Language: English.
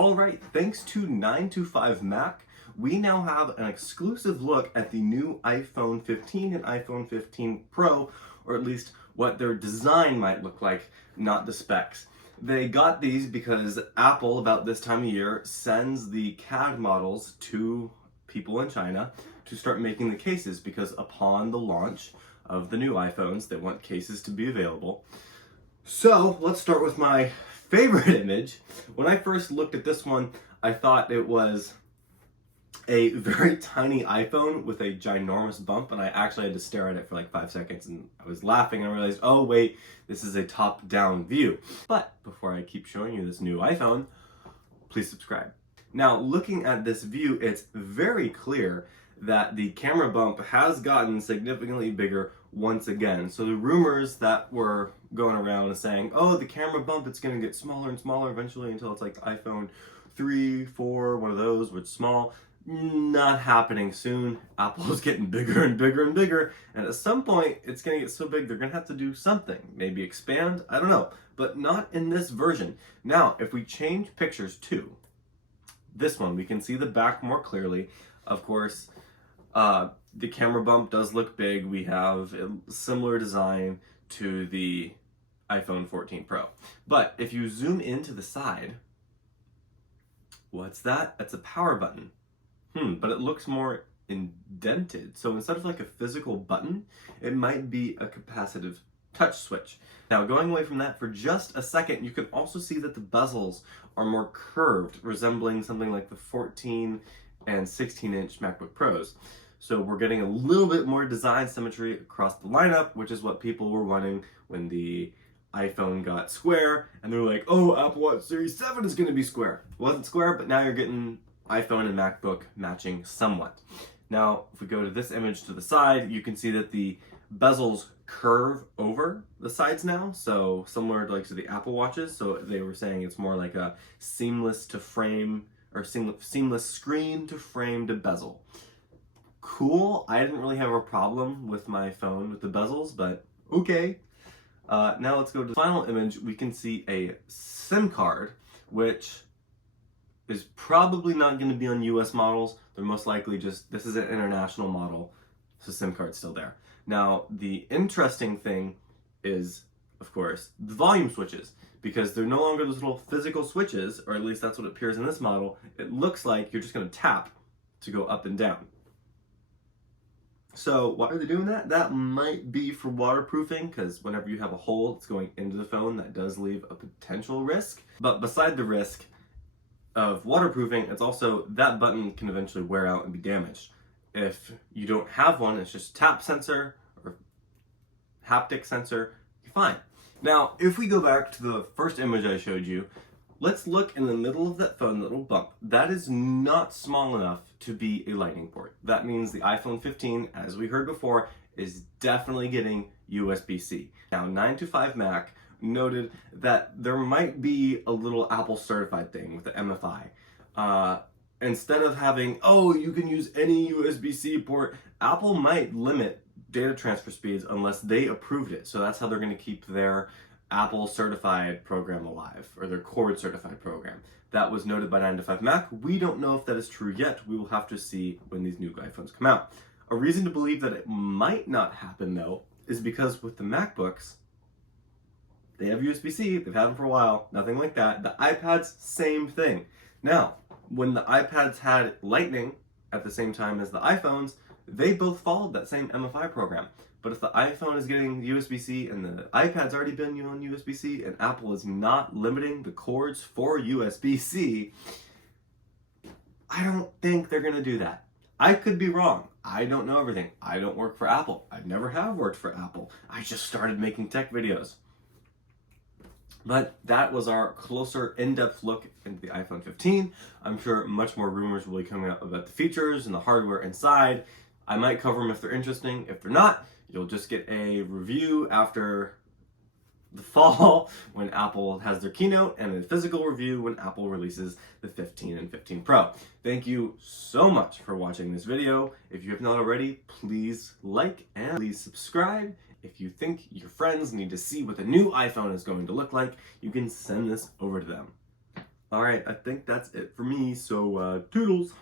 Alright, thanks to 9to5Mac, we now have an exclusive look at the new iPhone 15 and iPhone 15 Pro, or at least what their design might look like, not the specs. They got these because Apple, about this time of year, sends the CAD models to people in China to start making the cases, because upon the launch of the new iPhones, they want cases to be available. So let's start with my favorite image. When I first looked at this one, I thought it was a very tiny iPhone with a ginormous bump, and I actually had to stare at it for like 5 seconds, and I was laughing and I realized, oh wait, this is a top-down view. But before I keep showing you this new iPhone, please subscribe. Now, looking at this view, it's very clear that the camera bump has gotten significantly bigger once again. So the rumors that were going around saying, oh, the camera bump, it's going to get smaller and smaller eventually until it's like iPhone 3, 4, one of those, which is small. Not happening soon. Apple's getting bigger and bigger and bigger, and at some point it's going to get so big they're going to have to do something. Maybe expand, I don't know, but not in this version. Now, if we change pictures to this one, we can see the back more clearly. Of course, the camera bump does look big. We have a similar design to the iPhone 14 Pro. But if you zoom into the side, what's that? That's a power button. But it looks more indented. So instead of like a physical button, it might be a capacitive touch switch. Now, going away from that for just a second, you can also see that the bezels are more curved, resembling something like the 14 and 16-inch MacBook Pros. So we're getting a little bit more design symmetry across the lineup, which is what people were wanting when the iPhone got square, and they were like, oh, Apple Watch Series 7 is going to be square. It wasn't square, but now you're getting iPhone and MacBook matching somewhat. Now, if we go to this image to the side, you can see that the bezels curve over the sides now, so similar to like to the Apple Watches. So they were saying it's more like a seamless to frame, or seamless screen to frame to bezel. Cool. I didn't really have a problem with my phone with the bezels, but okay. Now let's go to the final image. We can see a SIM card, which is probably not going to be on US models. They're most likely just, this is an international model, so SIM card's still there. Now, the interesting thing is, of course, the volume switches, because they're no longer those little physical switches, or at least that's what appears in this model. It looks like you're just going to tap to go up and down. So why are they doing that? That might be for waterproofing, because whenever you have a hole that's going into the phone, that does leave a potential risk. But beside the risk of waterproofing, it's also that button can eventually wear out and be damaged. If you don't have one, it's just tap sensor or haptic sensor, you're fine. Now, if we go back to the first image I showed you, let's look in the middle of that phone, that little bump. That is not small enough to be a lightning port. That means the iPhone 15, as we heard before, is definitely getting USB-C. Now, 9to5Mac noted that there might be a little Apple certified thing with the MFI. Instead of having, oh, you can use any USB-C port, Apple might limit data transfer speeds unless they approved it. So that's how they're going to keep their Apple certified program alive, or their Cord certified program. That was noted by 9to5Mac. We don't know if that is true yet. We will have to see when these new iPhones come out. A reason to believe that it might not happen, though, is because with the MacBooks, they have USB-C, they've had them for a while, nothing like that. The iPads, same thing. Now, when the iPads had Lightning at the same time as the iPhones, they both followed that same MFI program. But if the iPhone is getting USB-C and the iPad's already been on USB-C, and Apple is not limiting the cords for USB-C, I don't think they're going to do that. I could be wrong. I don't know everything. I don't work for Apple. I never have worked for Apple. I just started making tech videos. But that was our closer, in-depth look into the iPhone 15. I'm sure much more rumors will be coming up about the features and the hardware inside. I might cover them if they're interesting. If they're not, you'll just get a review after the fall when Apple has their keynote, and a physical review when Apple releases the 15 and 15 Pro. Thank you so much for watching this video. If you have not already, please like and please subscribe. If you think your friends need to see what the new iPhone is going to look like, you can send this over to them. All right, I think that's it for me. So, toodles.